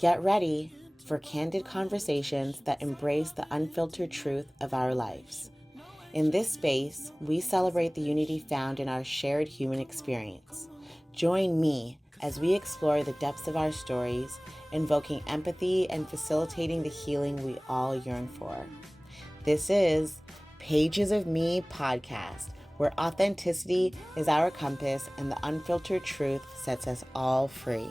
Get ready for candid conversations that embrace the unfiltered truth of our lives. In this space, we celebrate the unity found in our shared human experience. Join me as we explore the depths of our stories, invoking empathy and facilitating the healing we all yearn for. This is Pages of Me podcast, where authenticity is our compass and the unfiltered truth sets us all free.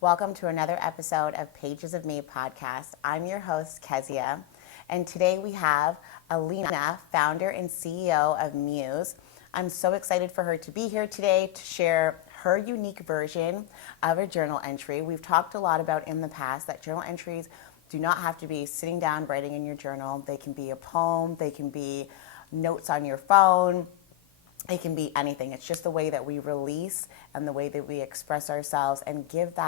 Welcome to another episode of Pages of Me podcast. I'm your host, Kezia, and today we have Alina, founder and CEO of Muze. I'm so excited for her to be here today to share her unique version of a journal entry. We've talked a lot about in the past that journal entries do not have to be sitting down writing in your journal. They can be a poem, they can be notes on your phone, it can be anything. It's just the way that we release and the way that we express ourselves and give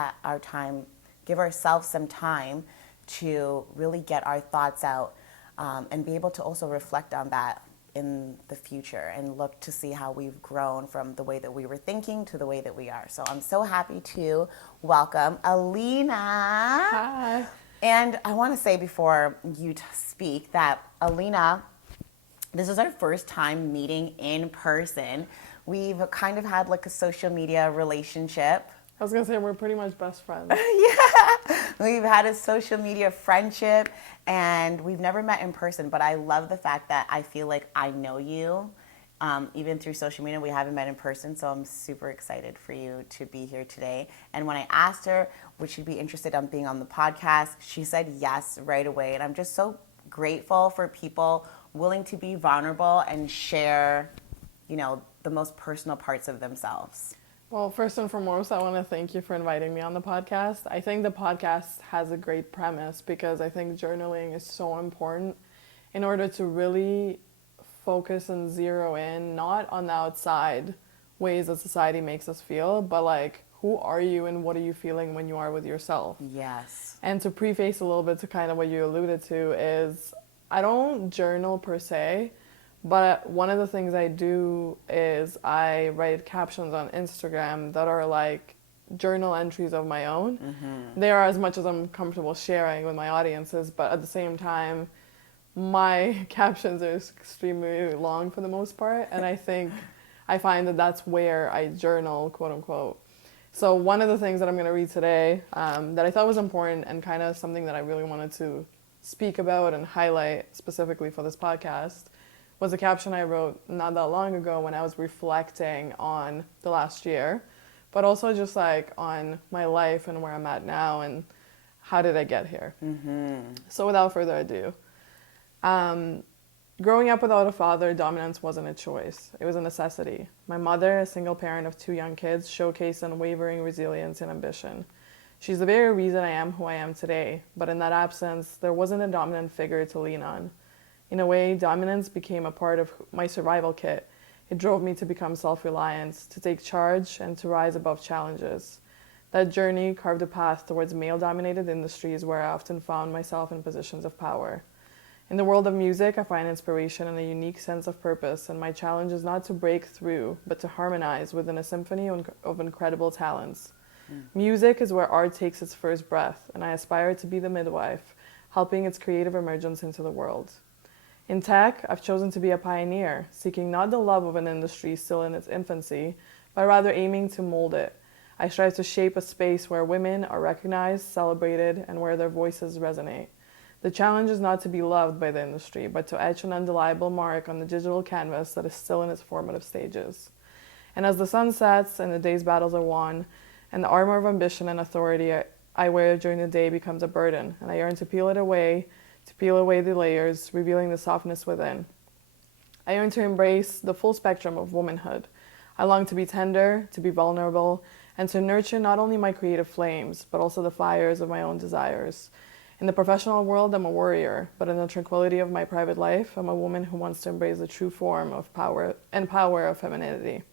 ourselves some time to really get our thoughts out and be able to also reflect on that in the future and look to see how we've grown from the way that we were thinking to the way that we are. So I'm so happy to welcome Alina. Hi. And I want to say before you speak that Alina, this is our first time meeting in person. We've kind of had like a social media relationship. I was going to say we're pretty much best friends. Yeah, we've had a social media friendship and we've never met in person, but I love the fact that I feel like I know you. Even through social media, we haven't met in person, so I'm super excited for you to be here today. And when I asked her, would she be interested in being on the podcast, she said yes right away. And I'm just so grateful for people willing to be vulnerable and share, the most personal parts of themselves. Well, first and foremost, I want to thank you for inviting me on the podcast. I think the podcast has a great premise because I think journaling is so important in order to really focus and zero in, not on the outside ways that society makes us feel, but like, who are you and what are you feeling when you are with yourself? Yes. And to preface a little bit to kind of what you alluded to is, I don't journal per se, but one of the things I do is I write captions on Instagram that are like journal entries of my own. Mm-hmm. They are as much as I'm comfortable sharing with my audiences, but at the same time, my captions are extremely long for the most part, and I find that that's where I journal, quote unquote. So one of the things that I'm going to read today that I thought was important and kind of something that I really wanted to speak about and highlight specifically for this podcast was a caption I wrote not that long ago when I was reflecting on the last year, but also just like on my life and where I'm at now and how did I get here. Mm-hmm. So without further ado, growing up without a father, dominance wasn't a choice. It was a necessity. My mother, a single parent of 2 young kids, showcased unwavering resilience and ambition. She's the very reason I am who I am today, but in that absence, there wasn't a dominant figure to lean on. In a way, dominance became a part of my survival kit. It drove me to become self-reliant, to take charge, and to rise above challenges. That journey carved a path towards male-dominated industries where I often found myself in positions of power. In the world of music, I find inspiration and a unique sense of purpose, and my challenge is not to break through, but to harmonize within a symphony of incredible talents. Music is where art takes its first breath, and I aspire to be the midwife, helping its creative emergence into the world. In tech, I've chosen to be a pioneer, seeking not the love of an industry still in its infancy, but rather aiming to mold it. I strive to shape a space where women are recognized, celebrated, and where their voices resonate. The challenge is not to be loved by the industry, but to etch an undeniable mark on the digital canvas that is still in its formative stages. And as the sun sets and the day's battles are won, and the armor of ambition and authority I wear during the day becomes a burden, and I yearn to peel away the layers, revealing the softness within. I yearn to embrace the full spectrum of womanhood. I long to be tender, to be vulnerable, and to nurture not only my creative flames, but also the fires of my own desires. In the professional world, I'm a warrior, but in the tranquility of my private life, I'm a woman who wants to embrace the true form of power of femininity.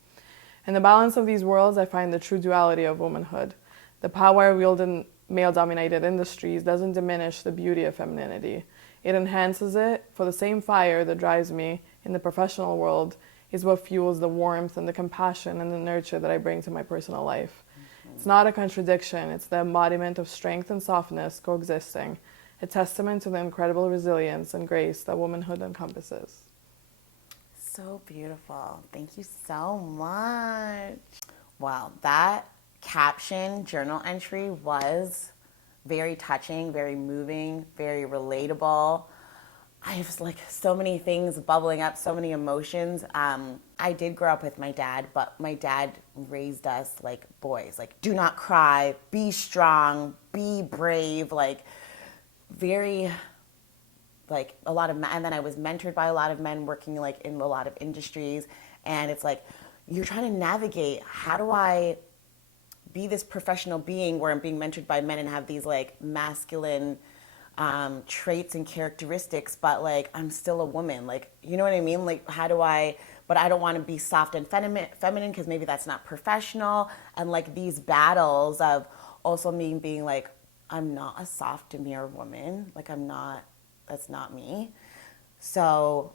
In the balance of these worlds, I find the true duality of womanhood. The power wielded in male-dominated industries doesn't diminish the beauty of femininity. It enhances it. For the same fire that drives me in the professional world, is what fuels the warmth and the compassion and the nurture that I bring to my personal life. It's not a contradiction, it's the embodiment of strength and softness coexisting, a testament to the incredible resilience and grace that womanhood encompasses. So beautiful. Thank you so much. Wow, that caption journal entry was very touching, very moving, very relatable. I have like so many things bubbling up, so many emotions. I did grow up with my dad, but my dad raised us like boys, like do not cry, be strong, be brave, like very like a lot of men. And then I was mentored by a lot of men working like in a lot of industries. And it's like, you're trying to navigate, how do I be this professional being where I'm being mentored by men and have these like masculine traits and characteristics, but like I'm still a woman, like, you know what I mean? Like, how do I, but I don't want to be soft and feminine because maybe that's not professional. And like these battles of also me being like, I'm not a soft, demure woman. Like I'm not, that's not me. So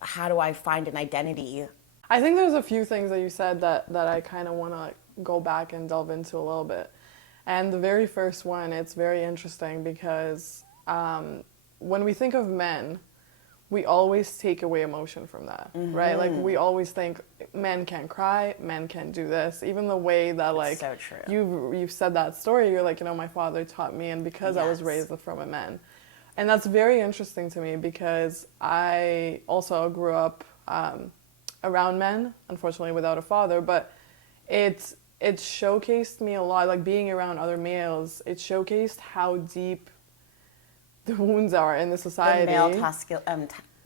how do I find an identity? I think there's a few things that you said that I kind of want to go back and delve into a little bit. And the very first one, it's very interesting because when we think of men, we always take away emotion from that, right? Like we always think men can't cry, men can't do this. Even the way that like so true. you've said that story, you're like, you know, my father taught me, and because I was raised from a man. And that's very interesting to me because I also grew up around men, unfortunately without a father, but it showcased me a lot, like being around other males, it showcased how deep the wounds are in the society. The male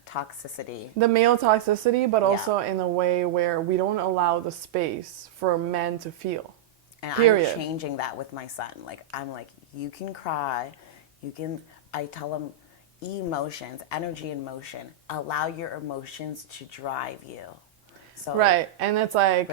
toxicity. The male toxicity, but also in a way where we don't allow the space for men to feel. And period. I'm changing that with my son. Like, I'm like, you can cry, you can, I tell him, emotions, energy and motion. Allow your emotions to drive you. So right, and it's like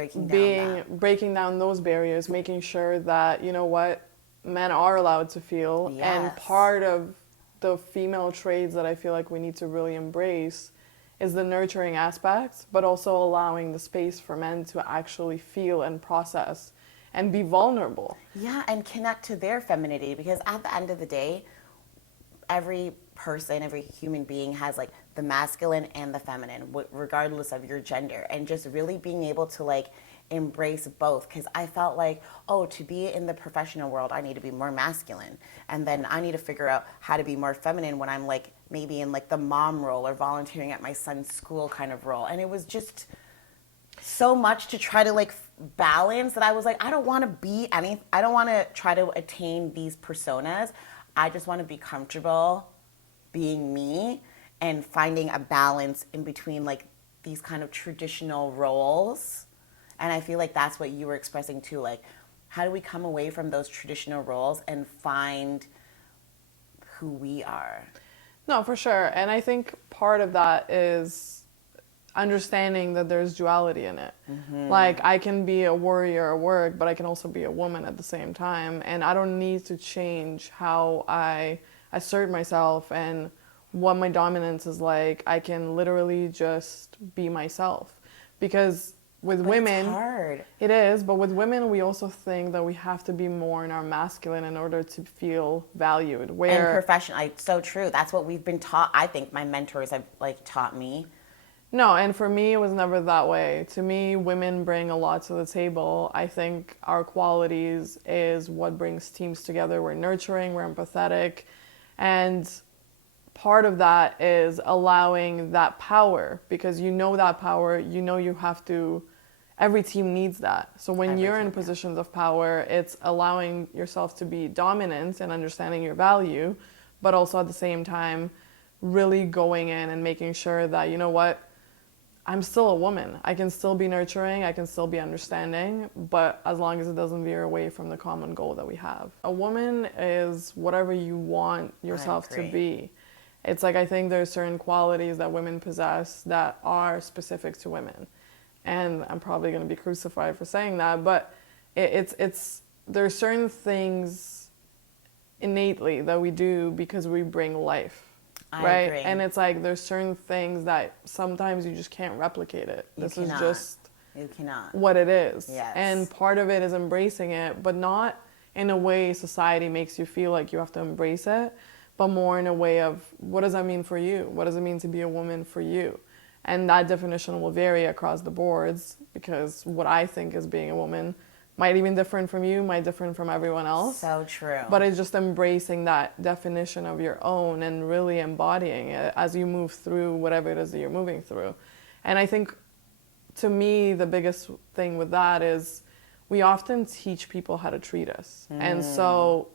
breaking down those barriers, making sure that, you know what, men are allowed to feel. Yes. And part of the female traits that I feel like we need to really embrace is the nurturing aspects, but also allowing the space for men to actually feel and process and be vulnerable. Yeah, and connect to their femininity, because at the end of the day, every person, every human being has like the masculine and the feminine, regardless of your gender, and just really being able to like embrace both. Because I felt like, oh, to be in the professional world, I need to be more masculine, and then I need to figure out how to be more feminine when I'm like maybe in like the mom role or volunteering at my son's school kind of role. And it was just so much to try to like balance that I was like, I don't want to be I don't want to try to attain these personas. I just want to be comfortable being me and finding a balance in between like these kind of traditional roles. And I feel like that's what you were expressing too. Like, how do we come away from those traditional roles and find who we are? No, for sure. And I think part of that is understanding that there's duality in it. Like, I can be a warrior at work, but I can also be a woman at the same time. And I don't need to change how I assert myself and what my dominance is like. I can literally just be myself. Because with women, it's hard. It is, but with women, we also think that we have to be more in our masculine in order to feel valued. And professional, so true. That's what we've been taught. I think my mentors have like taught me. No, and for me, it was never that way. To me, women bring a lot to the table. I think our qualities is what brings teams together. We're nurturing, we're empathetic, and part of that is allowing that power, because you know that power, you know you have to, every team needs that. So when you're in positions of power, it's allowing yourself to be dominant and understanding your value, but also at the same time, really going in and making sure that, you know what, I'm still a woman. I can still be nurturing, I can still be understanding, but as long as it doesn't veer away from the common goal that we have. A woman is whatever you want yourself to be. It's like, I think there's certain qualities that women possess that are specific to women. And I'm probably going to be crucified for saying that, but there's certain things innately that we do because we bring life. I right? agree. And it's like there's certain things that sometimes you just can't replicate it. This is just you cannot. what it is. Yes. And part of it is embracing it, but not in a way society makes you feel like you have to embrace it, but more in a way of what does that mean for you? What does it mean to be a woman for you? And that definition will vary across the boards, because what I think is being a woman might even different from you, might different from everyone else. So true. But it's just embracing that definition of your own and really embodying it as you move through whatever it is that you're moving through. And I think, to me, the biggest thing with that is we often teach people how to treat us. And so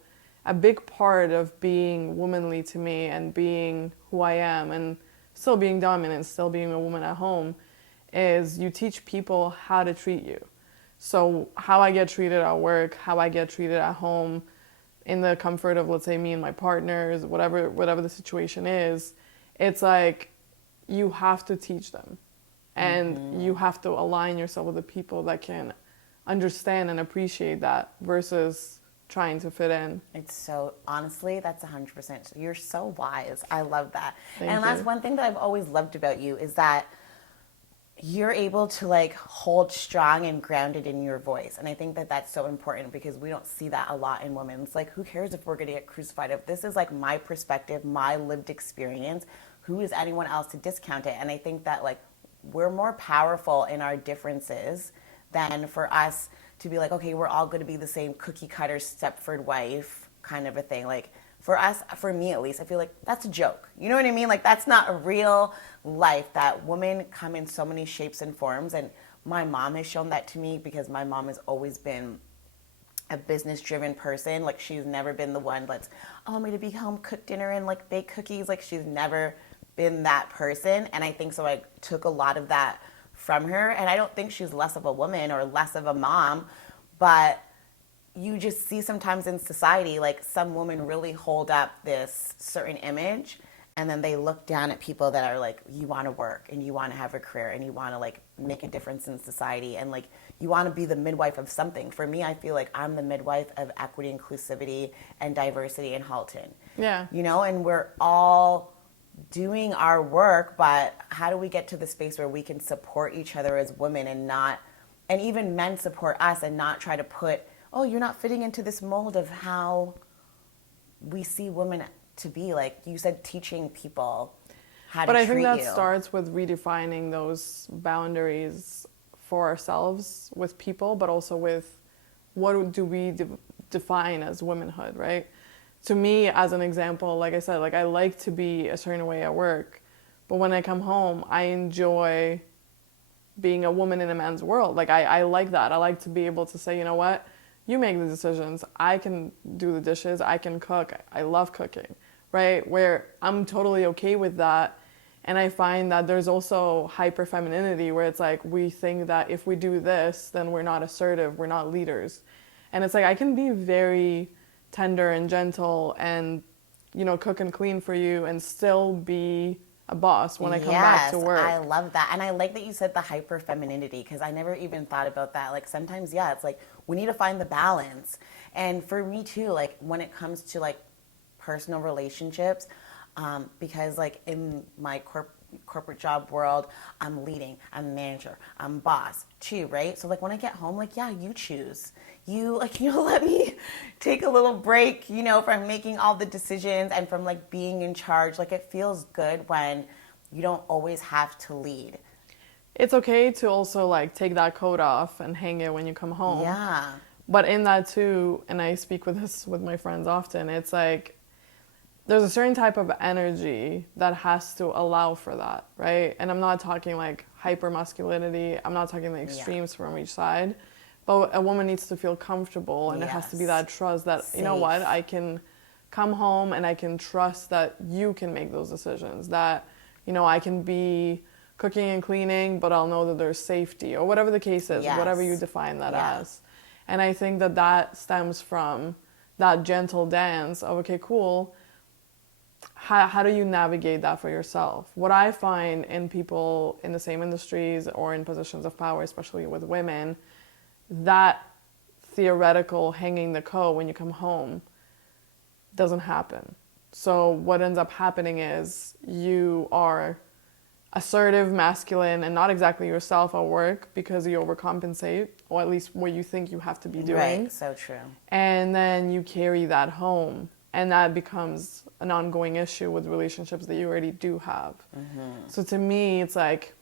a big part of being womanly to me and being who I am and still being dominant, still being a woman at home, is you teach people how to treat you. So how I get treated at work, how I get treated at home, in the comfort of, let's say, me and my partners, whatever the situation is, it's like you have to teach them. And you have to align yourself with the people that can understand and appreciate that versus trying to fit in. It's so, honestly, that's 100%. You're so wise. I love that. Thank and that's you. one thing that I've always loved about you is that you're able to like hold strong and grounded in your voice. And I think that that's so important because we don't see that a lot in women. It's like, who cares if we're going to get crucified? If this is like my perspective, my lived experience, who is anyone else to discount it? And I think that like we're more powerful in our differences than for us to be like, okay, we're all going to be the same cookie cutter Stepford wife kind of a thing. Like for us, for me at least, I feel like that's a joke. You know what I mean? Like that's not a real life, that women come in so many shapes and forms. And my mom has shown that to me because my mom has always been a business driven person. Like she's never been the one that's, oh, I'm going to be home, cook dinner and like bake cookies. Like she's never been that person. And I think so I took a lot of that from her. And I don't think she's less of a woman or less of a mom, but you just see sometimes in society, like some women really hold up this certain image and then they look down at people that are like, you want to work and you want to have a career and you want to like make a difference in society and like you want to be the midwife of something. For me, I feel like I'm the midwife of equity, inclusivity, and diversity in Halton. Yeah. You know, and we're all doing our work, but how do we get to the space where we can support each other as women and not, and even men support us and not try to put, oh, you're not fitting into this mold of how we see women to be. Like you said, teaching people how to treat you. But I think that starts with redefining those boundaries for ourselves with people, but also with what do we define as womanhood, right? To me, as an example, like I said, like I like to be a certain way at work, but when I come home, I enjoy being a woman in a man's world. Like I like that. I like to be able to say, you know what? You make the decisions. I can do the dishes. I can cook. I love cooking, right? Where I'm totally okay with that. And I find that there's also hyper femininity where it's like we think that if we do this, then we're not assertive, we're not leaders. And it's like I can be very tender and gentle and, you know, cook and clean for you and still be a boss when I come back to work. I love that. And I like that you said the hyper femininity because I never even thought about that. Like sometimes, yeah, it's like we need to find the balance. And for me too, like when it comes to like personal relationships, because like in my corporate job world, I'm leading, I'm manager, I'm boss too, right? So like when I get home, like, yeah, you choose. You like, you know, let me take a little break, you know, from making all the decisions and from like being in charge. Like it feels good when you don't always have to lead. It's okay to also like take that coat off and hang it when you come home. Yeah. But in that too, and I speak with this with my friends often, it's like there's a certain type of energy that has to allow for that, right? And I'm not talking like hyper masculinity. I'm not talking the extremes from each side. But a woman needs to feel comfortable, and it has to be that trust that, you know what, I can come home and I can trust that you can make those decisions, that, you know, I can be cooking and cleaning, but I'll know that there's safety, or whatever the case is, whatever you define that as. And I think that that stems from that gentle dance of, okay, cool, how do you navigate that for yourself? What I find in people in the same industries or in positions of power, especially with women, that theoretical hanging the coat when you come home doesn't happen. So what ends up happening is you are assertive, masculine, and not exactly yourself at work because you overcompensate, or at least what you think you have to be doing. Right, so true. And then you carry that home, and that becomes an ongoing issue with relationships that you already do have. So to me, it's like,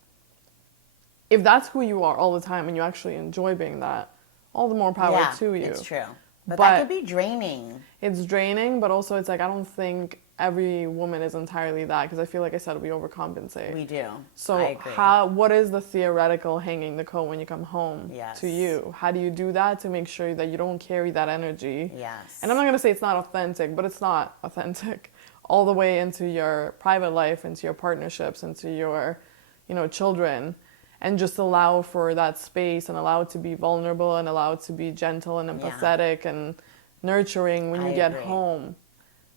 if that's who you are all the time and you actually enjoy being that, all the more power to you. It's true. But that could be draining. It's draining, but also it's like, I don't think every woman is entirely that, because I feel like I said we overcompensate. We do. So I agree. what is the theoretical hanging the coat when you come home to you? How do you do that to make sure that you don't carry that energy? Yes. And I'm not going to say it's not authentic, but it's not authentic all the way into your private life, into your partnerships, into your, children. And just allow for that space and allow it to be vulnerable and allow it to be gentle and empathetic and nurturing when you get home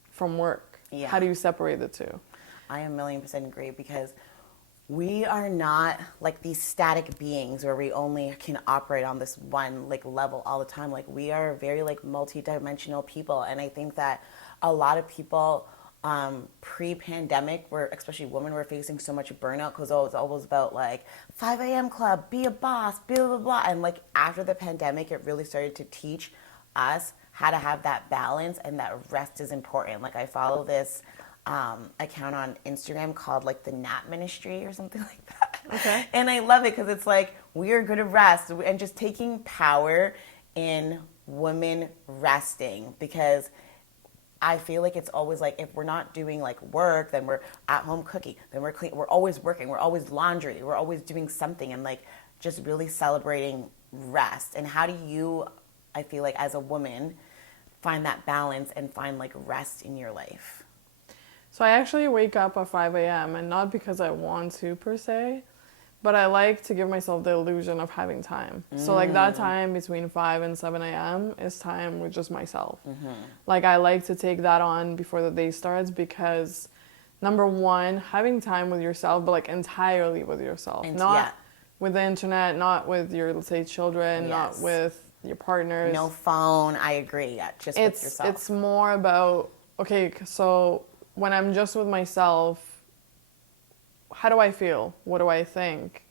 from work. Yeah. How do you separate the two? I 1,000,000% agree, because we are not like these static beings where we only can operate on this one level all the time. Like, we are very multi-dimensional people, and I think that a lot of people pre-pandemic, where especially women were facing so much burnout because it was always about 5 a.m. club, be a boss, blah blah blah. And after the pandemic, it really started to teach us how to have that balance, and that rest is important. I follow this account on Instagram called the Nap Ministry or something like that. Okay. And I love it because it's we are going to rest, and just taking power in women resting, because I feel like it's always if we're not doing work, then we're at home cooking, then we're clean, we're always working, we're always laundry, we're always doing something, and just really celebrating rest. And how do you, I feel as a woman, find that balance and find rest in your life? So I actually wake up at 5 a.m. and not because I want to per se, but I like to give myself the illusion of having time. So that time between 5 and 7 a.m. is time with just myself. I like to take that on before the day starts, because number one, having time with yourself, but entirely with yourself. Not with the internet, not with your, let's say, children, not with your partners. No phone, I agree, just with yourself. It's more about, okay, so when I'm just with myself, how do I feel? What do I think?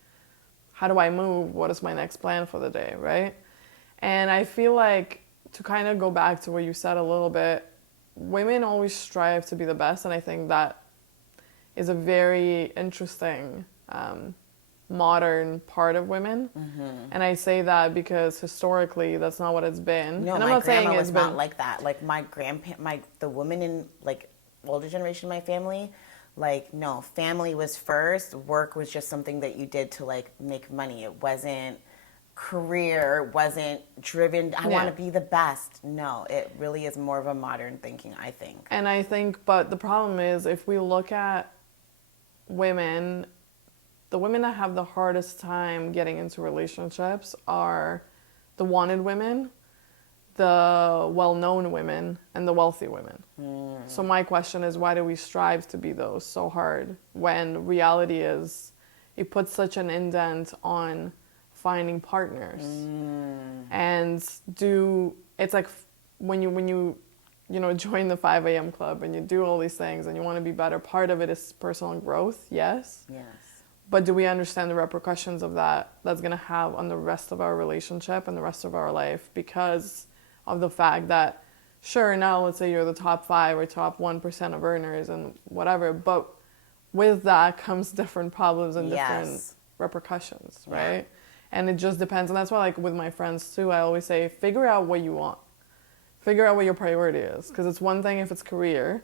How do I move? What is my next plan for the day, right? And I feel to kind of go back to what you said a little bit, women always strive to be the best, and I think that is a very interesting modern part of women. And I say that because historically that's not what it's been. No, and I'm not saying it's not like that. My the women in older generation of my family, no, family was first. Work was just something that you did to make money. It wasn't career, it wasn't driven. I want to be the best. No, it really is more of a modern thinking, I think. And I think, but the problem is, if we look at women, the women that have the hardest time getting into relationships are the wanted women, the well-known women, and the wealthy women. So my question is, why do we strive to be those so hard when reality is it puts such an indent on finding partners? And it's when you join the 5 a.m. club and you do all these things and you want to be better, part of it is personal growth, yes. But do we understand the repercussions of that's going to have on the rest of our relationship and the rest of our life, because of the fact that, sure, now let's say you're the top 5 or top 1% of earners and whatever, but with that comes different problems and different repercussions, right? And it just depends. And that's why, with my friends too, I always say, figure out what you want. Figure out what your priority is. Because it's one thing if it's career,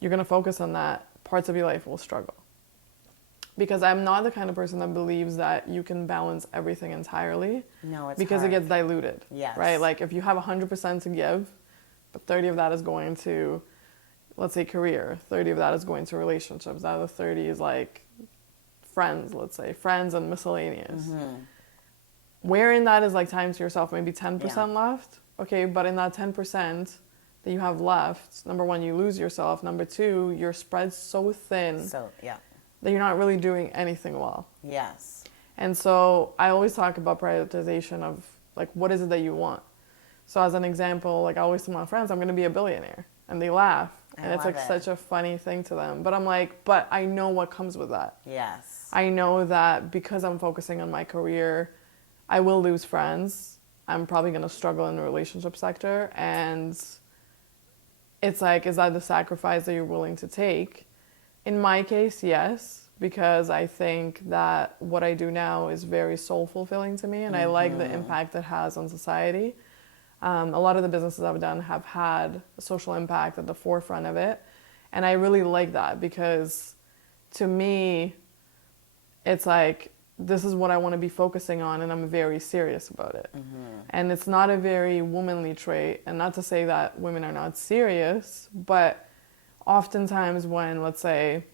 you're going to focus on that. Parts of your life will struggle. Because I'm not the kind of person that believes that you can balance everything entirely. No, it's because hard. It gets diluted. Yes. Right? If you have 100% to give, but 30 of that is going to, let's say, career. 30 of that is going to relationships. The other 30 is friends, let's say. Friends and miscellaneous. Where in that is time to yourself? Maybe 10% left? Okay, but in that 10% that you have left, number one, you lose yourself. Number two, you're spread so thin. That you're not really doing anything well. Yes. And so I always talk about prioritization of what is it that you want? So as an example, I always tell my friends, I'm going to be a billionaire. And they laugh. And it's love like it. such a funny thing to them. But I'm like, but I know what comes with that. Yes. I know that because I'm focusing on my career, I will lose friends. I'm probably going to struggle in the relationship sector. And it's like, is that the sacrifice that you're willing to take? In my case, yes, because I think that what I do now is very soul fulfilling to me, and I like the impact it has on society. A lot of the businesses I've done have had a social impact at the forefront of it, and I really like that because to me, it's like, this is what I want to be focusing on, and I'm very serious about it. And it's not a very womanly trait, and not to say that women are not serious, but oftentimes when, let's say,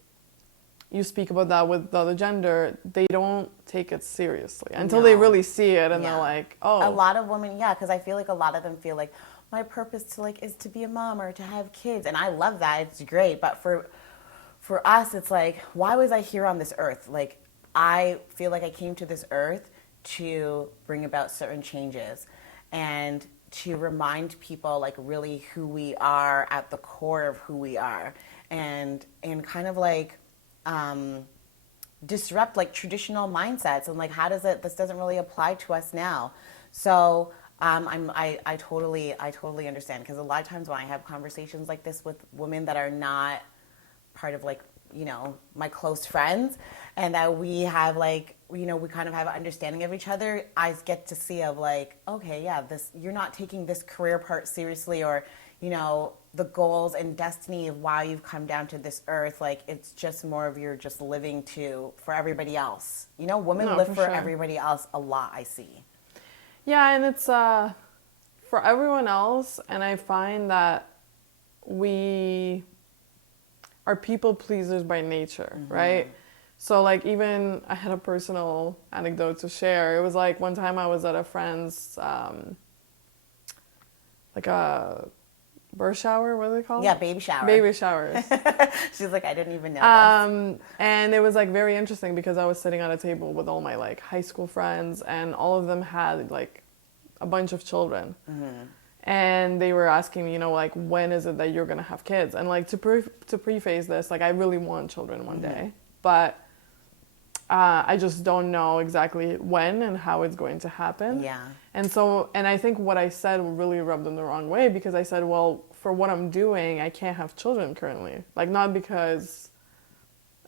you speak about that with the other gender, they don't take it seriously until they really see it, and they're like, oh. A lot of women, because I feel like a lot of them feel like my purpose is to be a mom or to have kids, and I love that. It's great, but for us, it's like, why was I here on this earth? Like, I feel like I came to this earth to bring about certain changes and to remind people like really who we are at the core of who we are, and kind of like disrupt like traditional mindsets, and like how does this doesn't really apply to us now. So I totally understand, because a lot of times when I have conversations like this with women that are not part of like, my close friends, and that we have like, we kind of have an understanding of each other, I get to see of like, okay, yeah, this, you're not taking this career part seriously, or, the goals and destiny of why you've come down to this earth. Like, it's just more of you're just living for everybody else. Women live for everybody else a lot, I see. Yeah, and it's for everyone else, and I find that we are people pleasers by nature, right? So like, even I had a personal anecdote to share. It was like one time I was at a friend's like a birth shower, what do they call it? Yeah, baby shower. Baby showers. She's like, I didn't even know this. And it was like very interesting because I was sitting at a table with all my like high school friends, and all of them had like a bunch of children. And they were asking me, like, when is it that you're going to have kids? And like, to preface this, like, I really want children one day, but I just don't know exactly when and how it's going to happen. Yeah. And I think what I said really rubbed them the wrong way, because I said, well, for what I'm doing, I can't have children currently. Like, not because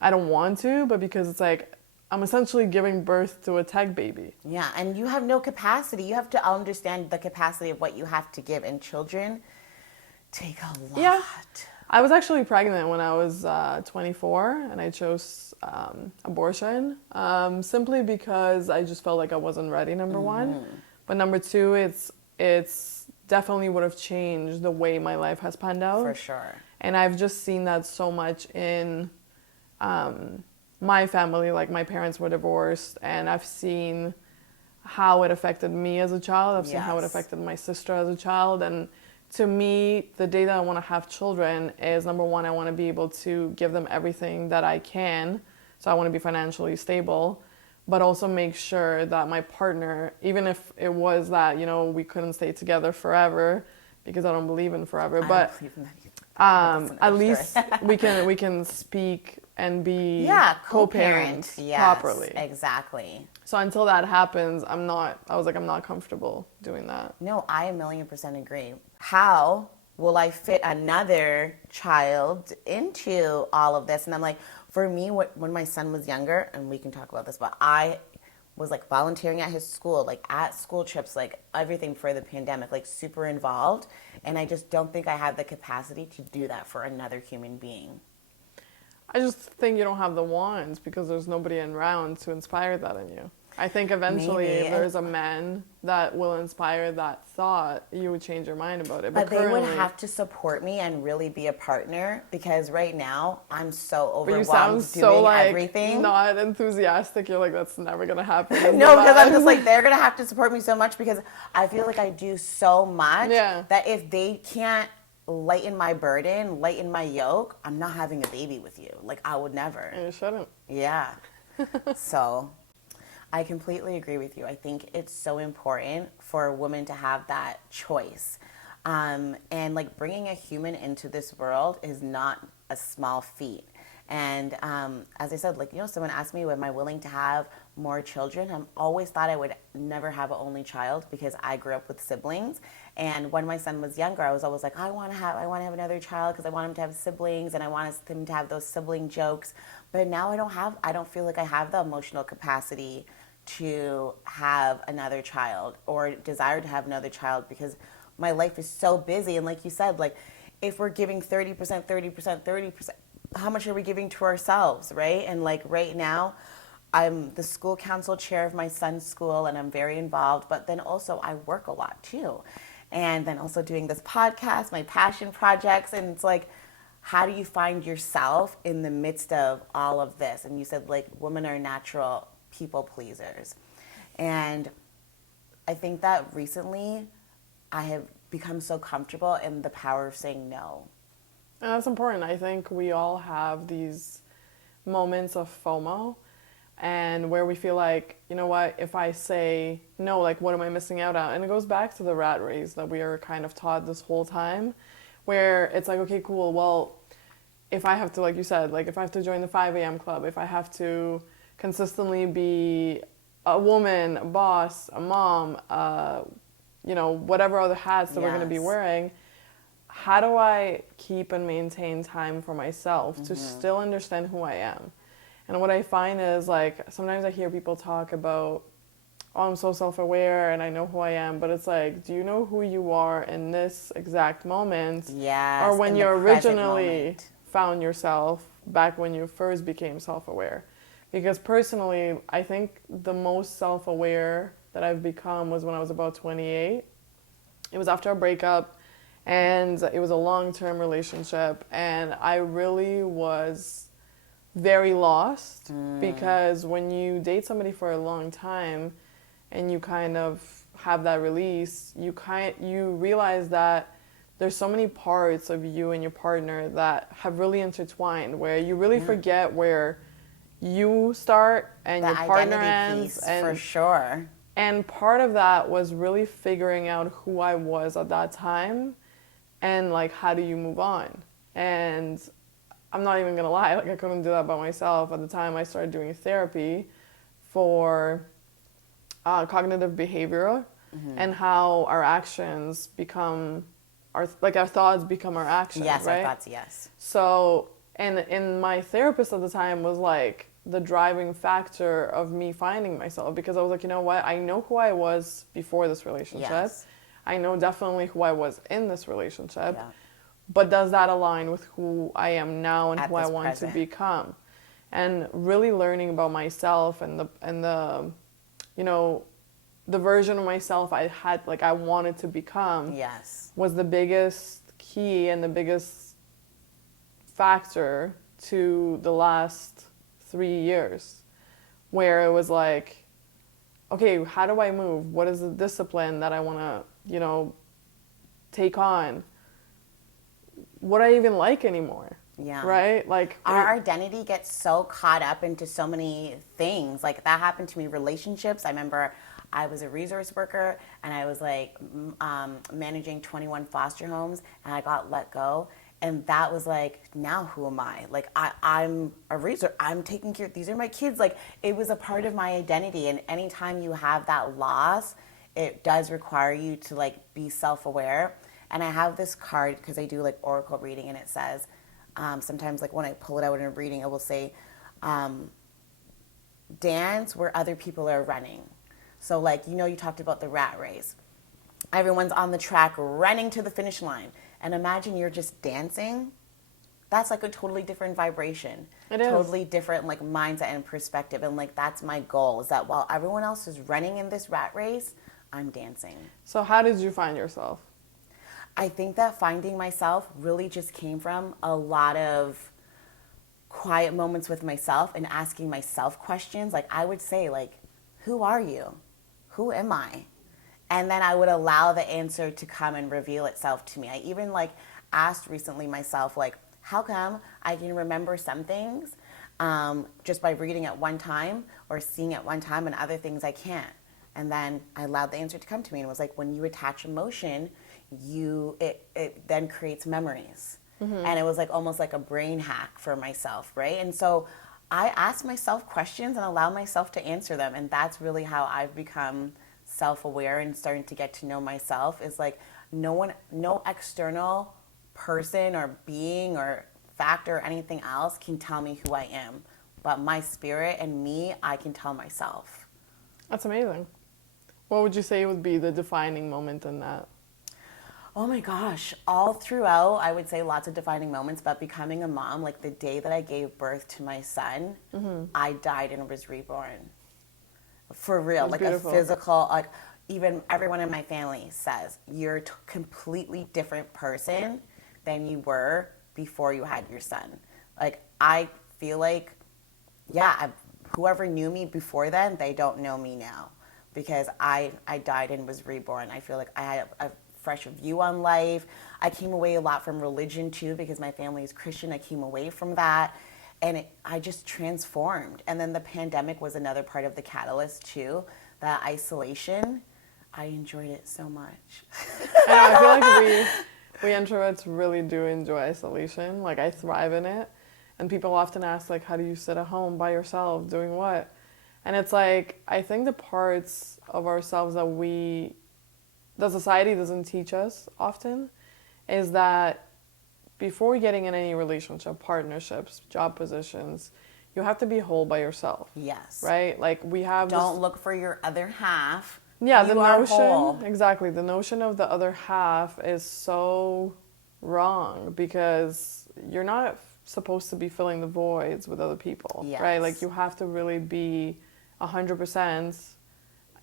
I don't want to, but because it's like, I'm essentially giving birth to a tech baby. Yeah, and you have no capacity. You have to understand the capacity of what you have to give, and children take a lot. Yeah. I was actually pregnant when I was 24, and I chose abortion simply because I just felt like I wasn't ready, number one. But number two, it's definitely would have changed the way my life has panned out. For sure. And I've just seen that so much in my family. Like, my parents were divorced, and I've seen how it affected me as a child. I've seen how it affected my sister as a child. And to me, the day that I want to have children is, number one, I want to be able to give them everything that I can. So I want to be financially stable, but also make sure that my partner, even if it was that, we couldn't stay together forever, because I don't believe in forever, but at least we can speak and be co-parents properly. Exactly. So until that happens, I'm not comfortable doing that. No, I 1,000,000% agree. How will I fit another child into all of this? And I'm like, for me, when my son was younger, and we can talk about this, but I was like volunteering at his school, like at school trips, like everything for the pandemic, like super involved. And I just don't think I have the capacity to do that for another human being. I just think you don't have the want, because there's nobody around to inspire that in you. I think eventually if there's a man that will inspire that thought, you would change your mind about it. But they would have to support me and really be a partner, because right now I'm so overwhelmed doing everything. Not enthusiastic. You're like, that's never going to happen. No, because I'm just like, they're going to have to support me so much, because I feel like I do so much that if they can't lighten my burden, lighten my yoke, I'm not having a baby with you. Like, I would never. And you shouldn't. Yeah. So I completely agree with you. I think it's so important for a woman to have that choice. And like bringing a human into this world is not a small feat. And as I said, like, someone asked me, am I willing to have more children? I've always thought I would never have an only child because I grew up with siblings. And when my son was younger, I was always like, I want to have another child because I want him to have siblings and I want him to have those sibling jokes. But now I don't feel like I have the emotional capacity to have another child or desire to have another child because my life is so busy. And like you said, like if we're giving 30%, 30%, 30%, how much are we giving to ourselves, right? And like right now, I'm the school council chair of my son's school and I'm very involved, but then also I work a lot too. And then also doing this podcast, my passion projects, and it's like, how do you find yourself in the midst of all of this? And you said like women are natural people pleasers. And I think that recently I have become so comfortable in the power of saying no. And that's important. I think we all have these moments of FOMO and where we feel like, you know what, if I say no, like what am I missing out on? And it goes back to the rat race that we are kind of taught this whole time, where it's like, okay, cool, well, if I have to, like you said, like if I have to join the 5 a.m. club, if I have to consistently be a woman, a boss, a mom, whatever other hats that we're going to be wearing, how do I keep and maintain time for myself to still understand who I am? And what I find is like sometimes I hear people talk about, oh, I'm so self-aware and I know who I am, but it's like, do you know who you are in this exact moment? Yes. Or when you originally found yourself back when you first became self-aware? Because personally, I think the most self-aware that I've become was when I was about 28. It was after a breakup. And it was a long-term relationship, and I really was very lost because when you date somebody for a long time and you kind of have that release, you realize that there's so many parts of you and your partner that have really intertwined, where you really forget where you start and your partner ends. And for sure. And part of that was really figuring out who I was at that time. And like, how do you move on? And I'm not even gonna lie, like I couldn't do that by myself. At the time I started doing therapy for cognitive behavior and how our actions become our thoughts become our actions, yes, right? Our thoughts, yes. So, and my therapist at the time was like the driving factor of me finding myself, because I was like, you know what? I know who I was before this relationship. Yes. I know definitely who I was in this relationship, but does that align with who I am now and who I want to become? And really learning about myself and the version of myself I had, like I wanted to become, was the biggest key and the biggest factor to the last 3 years, where it was like, okay, how do I move? What is the discipline that I want to, take on? What I even like anymore? Yeah. Right? Like our identity gets so caught up into so many things. Like that happened to me, relationships. I remember I was a resource worker and I was like managing 21 foster homes and I got let go. And that was like, now who am I? Like I'm a resource. I'm taking care. These are my kids. Like it was a part of my identity. And anytime you have that loss, it does require you to like be self-aware. And I have this card because I do like oracle reading, and it says, sometimes like when I pull it out in a reading, it will say, dance where other people are running. So like, you talked about the rat race. Everyone's on the track running to the finish line. And imagine you're just dancing. That's like a totally different vibration. It is. Totally different like mindset and perspective. And like that's my goal, is that while everyone else is running in this rat race, I'm dancing. So how did you find yourself? I think that finding myself really just came from a lot of quiet moments with myself and asking myself questions. Like I would say like, who are you? Who am I? And then I would allow the answer to come and reveal itself to me. I even like asked recently myself, like, how come I can remember some things just by reading at one time or seeing at one time, and other things I can't? And then I allowed the answer to come to me, and it was like, when you attach emotion, it then creates memories. And it was like almost like a brain hack for myself, right? And so I ask myself questions and allow myself to answer them. And that's really how I've become self-aware and starting to get to know myself, is like no external person or being or factor or anything else can tell me who I am. But my spirit and me, I can tell myself. That's amazing. What would you say would be the defining moment in that? Oh my gosh, all throughout, I would say lots of defining moments, but becoming a mom, like the day that I gave birth to my son, I died and was reborn. For real, That's like beautiful. a physical, like even everyone in my family says, you're a completely different person than you were before you had your son. Like, I feel like, yeah, whoever knew me before then, they don't know me now, because I died and was reborn. I feel like I had a fresh view on life. I came away a lot from religion too, because my family is Christian. I came away from that, and I just transformed. And then the pandemic was another part of the catalyst too. That isolation, I enjoyed it so much. I know, I feel like we introverts really do enjoy isolation. Like, I thrive in it. And people often ask, like, how do you sit at home by yourself doing what? And it's like, I think the parts of ourselves that society doesn't teach us often is that before getting in any relationship, partnerships, job positions, you have to be whole by yourself. Yes. Right? Like, we have Don't look for your other half. Yeah, You the are notion, whole. exactly, the notion of the other half is so wrong, because you're not supposed to be filling the voids with other people, right? Yes. Like, you have to really be 100%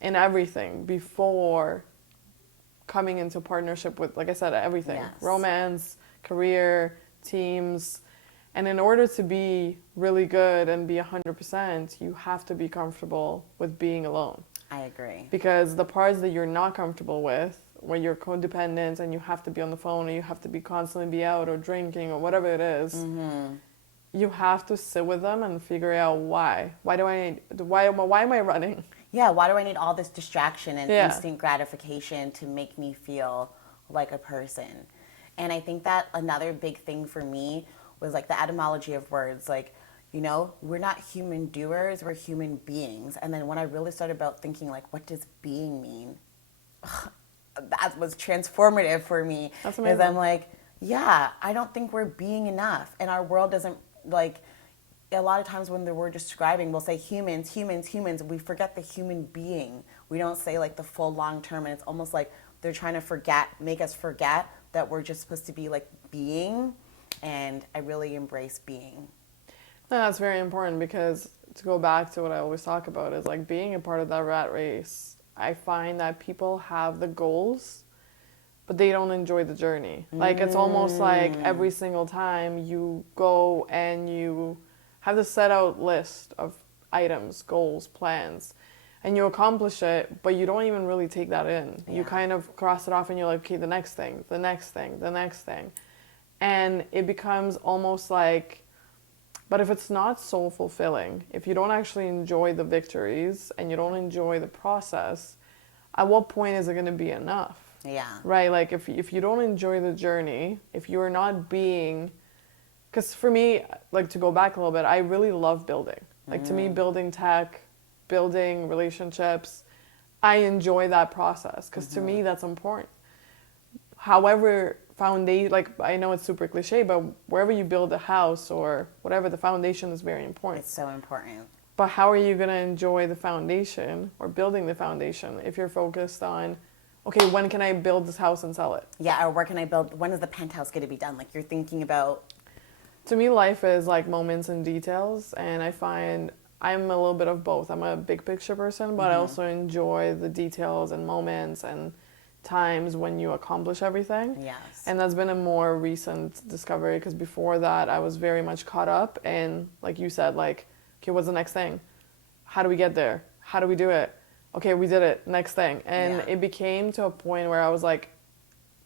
in everything before coming into partnership with, like I said, everything. Yes. Romance, career, teams. And in order to be really good and be 100%, you have to be comfortable with being alone. I agree. Because the parts that you're not comfortable with, where you're codependent and you have to be on the phone, or you have to be constantly be out or drinking or whatever it is, you have to sit with them and figure out why. Why am I running? Yeah, why do I need all this distraction and Yeah. instant gratification to make me feel like a person? And I think that another big thing for me was like the etymology of words. Like, you know, we're not human doers, we're human beings. And then when I really started about thinking, like, what does being mean? That was transformative for me. That's Because amazing. I'm like, yeah, I don't think we're being enough. And our world doesn't, like, a lot of times when we're describing, we'll say humans, humans, humans. We forget the human being. We don't say like the full long term. And it's almost like they're trying to make us forget that we're just supposed to be like being. And I really embrace being. No, that's very important, because to go back to what I always talk about is like being a part of that rat race. I find that people have the goals, but they don't enjoy the journey. Like, it's almost like every single time you go and you have this set out list of items, goals, plans, and you accomplish it, but you don't even really take that in. Yeah. You kind of cross it off and you're like, okay, the next thing, the next thing, the next thing. And it becomes almost like, but if it's not so fulfilling, if you don't actually enjoy the victories and you don't enjoy the process, at what point is it going to be enough? Yeah. Right? Like, if you don't enjoy the journey, if you're not being, because for me, like, to go back a little bit, I really love building. Like, to me, building tech, building relationships, I enjoy that process, because to me, that's important. However, foundation, like, I know it's super cliche, but wherever you build a house or whatever, the foundation is very important. It's so important. But how are you going to enjoy the foundation or building the foundation if you're focused on, okay, when can I build this house and sell it? Yeah, or where can I build, when is the penthouse going to be done? Like, you're thinking about. To me, life is like moments and details, and I find I'm a little bit of both. I'm a big picture person, but I also enjoy the details and moments and times when you accomplish everything. Yes. And that's been a more recent discovery, because before that I was very much caught up in, like you said, like, okay, what's the next thing? How do we get there? How do we do it? Okay, we did it. Next thing. And it became to a point where I was like,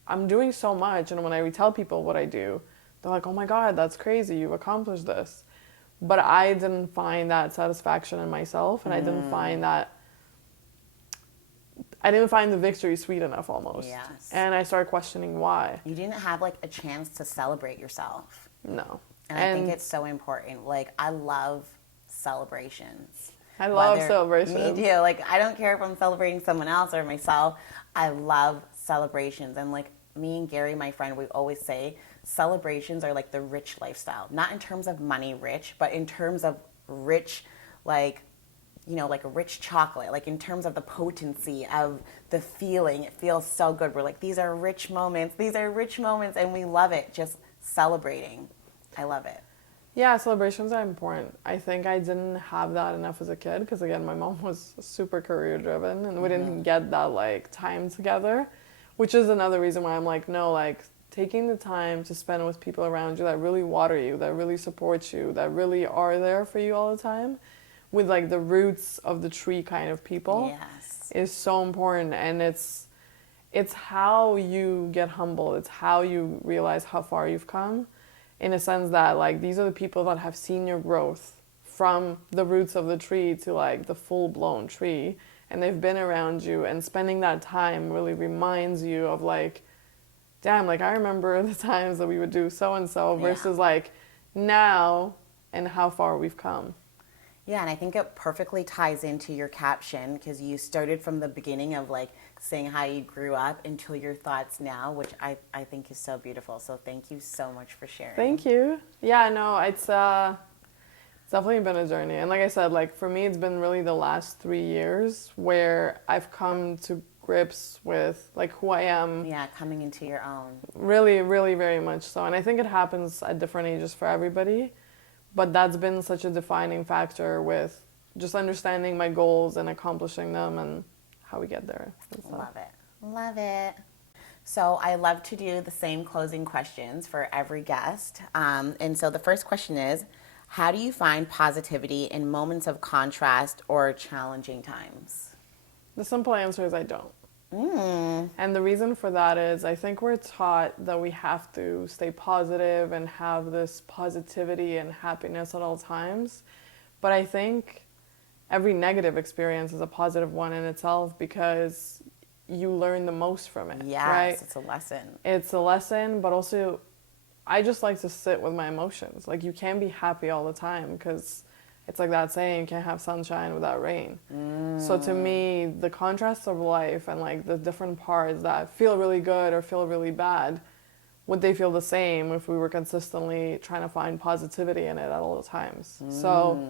I'm doing so much. And when I tell people what I do, they're like, oh my God, that's crazy. You've accomplished this. But I didn't find that satisfaction in myself. And I didn't find that I didn't find the victory sweet enough almost. Yes. And I started questioning why. You didn't have like a chance to celebrate yourself. No. And I think it's so important. Like, I love celebrations. I love celebrations. Me too. Like, I don't care if I'm celebrating someone else or myself. I love celebrations. And like me and Gary, my friend, we always say celebrations are like the rich lifestyle. Not in terms of money rich, but in terms of rich, like, you know, like a rich chocolate, like in terms of the potency of the feeling. It feels so good. We're like, these are rich moments. These are rich moments. And we love it. Just celebrating. I love it. Yeah, celebrations are important. I think I didn't have that enough as a kid because, again, my mom was super career driven and we didn't get that like time together, which is another reason why I'm like, no, like taking the time to spend with people around you that really water you, that really support you, that really are there for you all the time, with like the roots of the tree kind of people, Yes. is so important. And it's how you get humble. It's how you realize how far you've come. In a sense that, like, these are the people that have seen your growth from the roots of the tree to, like, the full-blown tree. And they've been around you. And spending that time really reminds you of, like, damn, like, I remember the times that we would do so-and-so versus, like, now and how far we've come. Yeah, and I think it perfectly ties into your caption because you started from the beginning of like saying how you grew up until your thoughts now, which I think is so beautiful. So thank you so much for sharing. Thank you. Yeah, no, it's definitely been a journey. And like I said, like for me, it's been really the last 3 years where I've come to grips with like who I am. Yeah, coming into your own. Really, really, very much so. And I think it happens at different ages for everybody. But that's been such a defining factor with just understanding my goals and accomplishing them and how we get there. Love it. Love it. So I love to do the same closing questions for every guest. And so the first question is, how do you find positivity in moments of contrast or challenging times? The simple answer is I don't. And the reason for that is I think we're taught that we have to stay positive and have this positivity and happiness at all times. But I think every negative experience is a positive one in itself because you learn the most from it. Yes, right? It's a lesson. It's a lesson, but also I just like to sit with my emotions. Like you can't be happy all the time because it's like that saying, you can't have sunshine without rain. So to me, the contrasts of life and like the different parts that feel really good or feel really bad, would they feel the same if we were consistently trying to find positivity in it at all the times? So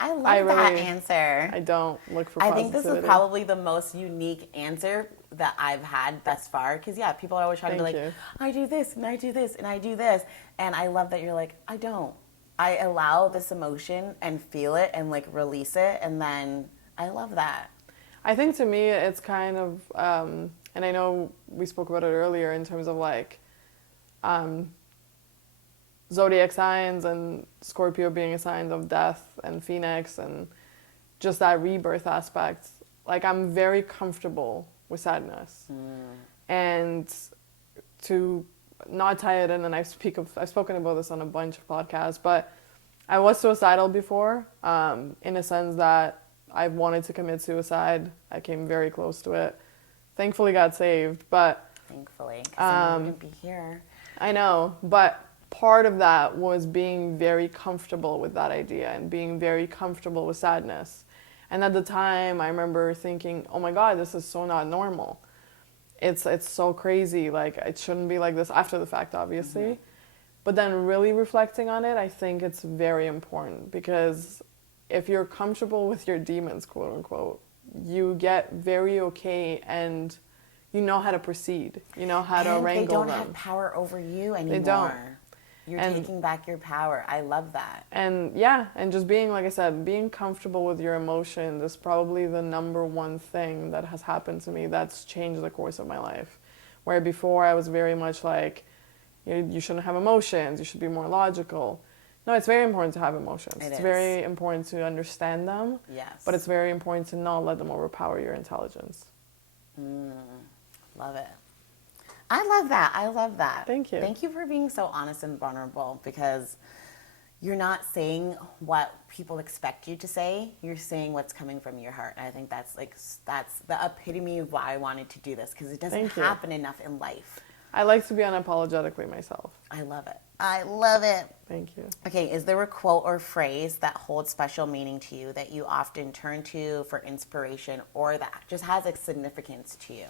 I love that answer. I don't look for I positivity. think this is probably the most unique answer that I've had thus far. Because, yeah, people are always trying to be like, I do this, and I do this, and I do this. And I love that you're like, I don't. I allow this emotion and feel it and, like, release it. And then I love that. I think to me it's kind of, and I know we spoke about it earlier in terms of, like, zodiac signs and Scorpio being a sign of death and Phoenix and just that rebirth aspect. Like, I'm very comfortable with sadness. And to not tie it in, and I've spoken about this on a bunch of podcasts, but I was suicidal before, in a sense that I wanted to commit suicide. I came very close to it. Thankfully got saved, but... Thankfully, because I wouldn't be here. I know, but part of that was being very comfortable with that idea and being very comfortable with sadness. And at the time, I remember thinking, oh my God, this is so not normal. It's so crazy, like it shouldn't be like this, after the fact, obviously. But then really reflecting on it, I think it's very important because if you're comfortable with your demons, quote unquote, you get very okay and you know how to proceed. You know how to wrangle them. They don't have power over you anymore. They don't. You're taking back your power. I love that. And yeah, and just being, like I said, being comfortable with your emotions is probably the number one thing that has happened to me that's changed the course of my life. Where before I was very much like, you shouldn't have emotions, you should be more logical. No, it's very important to have emotions. It's very important to understand them. Yes. But it's very important to not let them overpower your intelligence. Love it. I love that. I love that. Thank you. Thank you for being so honest and vulnerable because, you're not saying what people expect you to say. You're saying what's coming from your heart. And I think that's the epitome of why I wanted to do this, because it doesn't Thank you. happen enough in life. I like to be unapologetically myself. I love it. I love it. Thank you. Okay, is there a quote or phrase that holds special meaning to you that you often turn to for inspiration, or that just has a significance to you?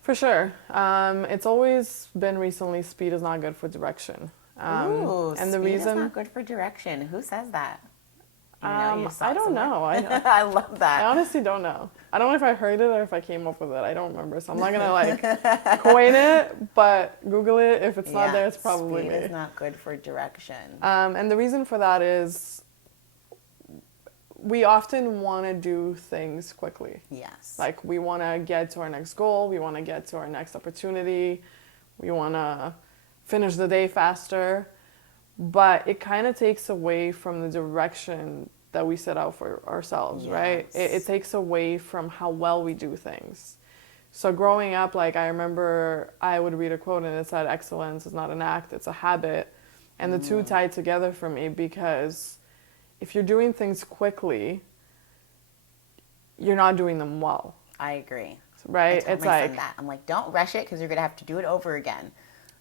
For sure. It's always been recently, speed is not good for direction. Ooh, and the speed reason is not good for direction. Who says that? I don't know. I love that. I honestly don't know. I don't know if I heard it or if I came up with it. I don't remember. So I'm not gonna coin it, but Google it. If it's not there, it's probably speed me. is not good for direction. And the reason for that is we often want to do things quickly. Yes. Like we want to get to our next goal. We want to get to our next opportunity. We want to finish the day faster. But it kind of takes away from the direction that we set out for ourselves, right? It takes away from how well we do things. So growing up, like I remember I would read a quote and it said, excellence is not an act, it's a habit. And the two tied together for me, because if you're doing things quickly, you're not doing them well. I agree. Right? It's like that. I'm like, don't rush it, because you're gonna have to do it over again.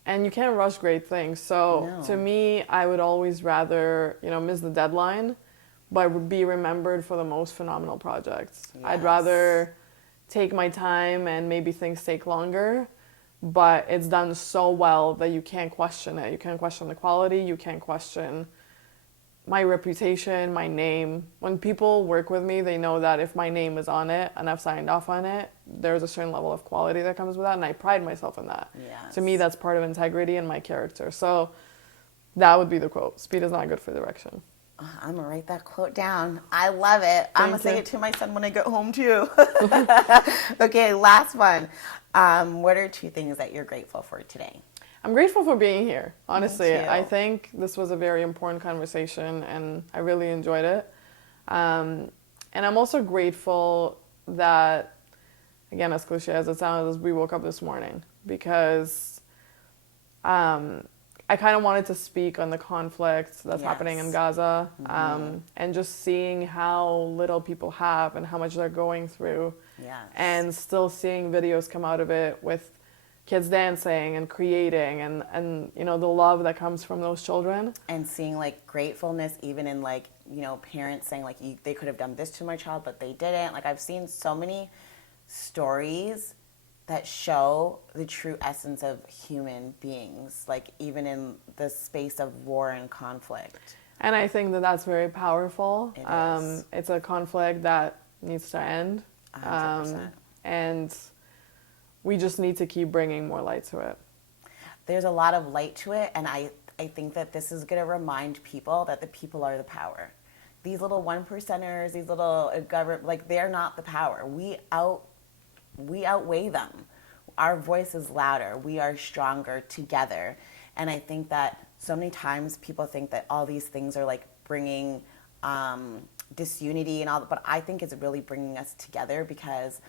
And you can't rush great things. So to me, I would always rather, miss the deadline, but be remembered for the most phenomenal projects. Yes. I'd rather take my time and maybe things take longer, but it's done so well that you can't question it. You can't question the quality. You can't question my reputation, my name. When people work with me, they know that if my name is on it and I've signed off on it, there's a certain level of quality that comes with that, and I pride myself in that. Yes. To me, that's part of integrity and my character. So that would be the quote. Speed is not good for direction. I'm going to write that quote down. I love it. I'm going to say it to my son when I get home, too. Okay, last one. What are 2 things that you're grateful for today? I'm grateful for being here, honestly. Me too. I think this was a very important conversation, and I really enjoyed it. And I'm also grateful that, again, as cliche as it sounds, we woke up this morning, because I kind of wanted to speak on the conflict that's happening in Gaza, and just seeing how little people have and how much they're going through, and still seeing videos come out of it with kids dancing and creating, and the love that comes from those children. And seeing like gratefulness even in like, parents saying like they could have done this to my child, but they didn't. Like I've seen so many stories that show the true essence of human beings, like even in the space of war and conflict. And I think that that's very powerful. It is. It's a conflict that needs to end. 100%. And we just need to keep bringing more light to it. There's a lot of light to it, and I think that this is going to remind people that the people are the power. These little 1%ers, these little government, like they're not the power. We outweigh them. Our voice is louder. We are stronger together. And I think that so many times people think that all these things are like bringing disunity and all, but I think it's really bringing us together, because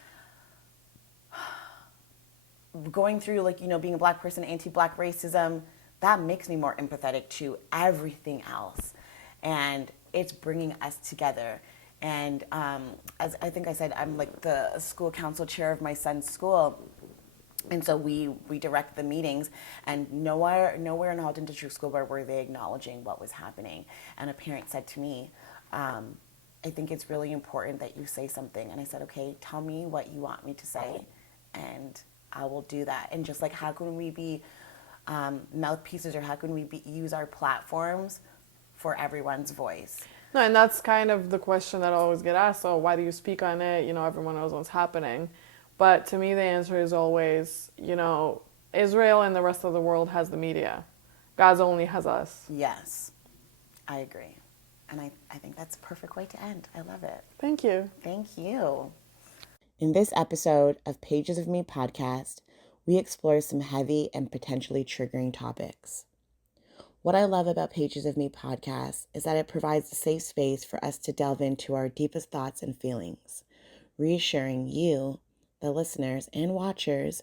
going through like, being a Black person, anti-Black racism, that makes me more empathetic to everything else. And it's bringing us together. And as I think I said, I'm like the school council chair of my son's school. And so we direct the meetings, and nowhere in the Halton District School Board were they acknowledging what was happening. And a parent said to me, I think it's really important that you say something. And I said, okay, tell me what you want me to say, and I will do that. And just like, how can we be mouthpieces, or how can we use our platforms for everyone's voice? No, and that's kind of the question that I always get asked. So why do you speak on it? Everyone knows what's happening. But to me, the answer is always, Israel and the rest of the world has the media. Gaza only has us. Yes, I agree. And I think that's a perfect way to end. I love it. Thank you. Thank you. In this episode of Pages of Me podcast, we explore some heavy and potentially triggering topics. What I love about Pages of Me podcast is that it provides a safe space for us to delve into our deepest thoughts and feelings, reassuring you, the listeners and watchers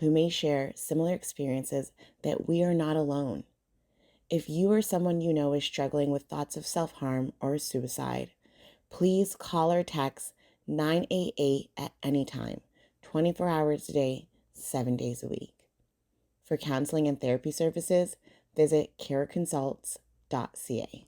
who may share similar experiences, that we are not alone. If you or someone you know is struggling with thoughts of self-harm or suicide, please call or text 988 at any time, 24 hours a day, 7 days a week. For counseling and therapy services, visit Caroleconsults.ca.